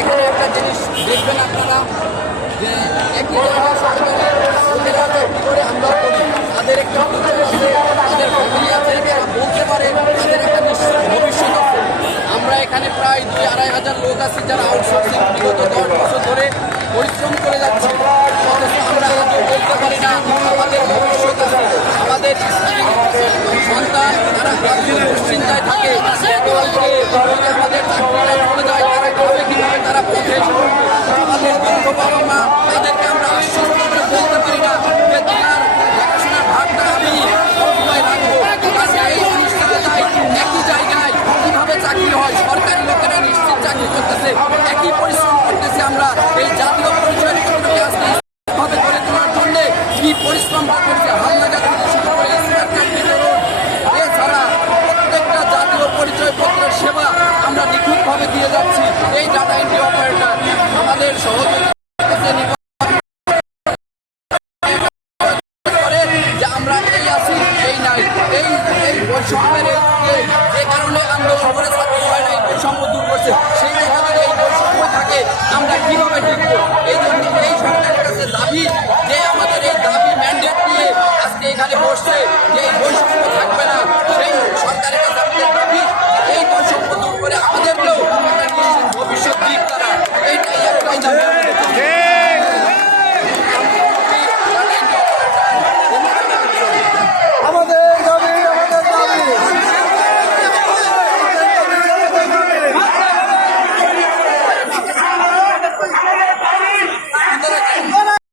এখানে একটা জিনিস দেখবেন আপনারা যে একই জায়গায় করে আমরা করি তাদের একটা তাদের ফ্যামিলি আছে তারা বলতে পারে তাদের একটা নিশ্চিত ভবিষ্যৎ আছে। আমরা এখানে প্রায় 2-2,500 লোক আছি যারা আউটসোর্সিং বিগত 10 বছর ধরে পরিশ্রম করে যাচ্ছে, অথচ আমরা আজও বলতে পারি না আমাদের ভবিষ্যৎ আছে। আমাদের সন্তান তারা আজও দুশ্চিন্তায় থাকে আমাদের চাকরিটা চলে যায়, তারা কবে কীভাবে তারা পথে আমাদের বৃদ্ধ বাবা মা তাদেরকে আমরা আশ্বস্ত করে বলতে পারি না যে তোমার দেখাশোনার ভাগটা আমি সবসময় রাখবো। এই অনিশ্চয়তায় একই জায়গায় কীভাবে চাকরি হয়, সরকারি লোকেরা নিশ্চিত চাকরি করতেছে, একই পরিশ্রম করতেছে। আমরা এই জাতীয় পরিচয়পত্রকে আজকে ভাবে করে তোলার জন্য কি পরিশ্রমটা করছে, হালনাগা থেকে শুরু করে স্মার্ট কার্ড বিতরণ, এছাড়া প্রত্যেকটা জাতীয় পরিচয়পত্রের সেবা আমরা নিখুঁতভাবে দিয়ে যাচ্ছি। এই ডাটা এন্ট্রি অপারেটর আমাদের সহযোগী যে আমরা এই আছি এই নাই, এই বৈষম্যের যে কারণে আন্দোলন করে ছাত্র হয় না, এই বৈষম্য দূর করছে, সেই জায়গা থেকে এই বৈষম্য থাকে আমরা কিভাবে টিকবো। এই জন্য এই সরকারের কাছে দাবি যে আমাদের এই দাবি ম্যান্ডেট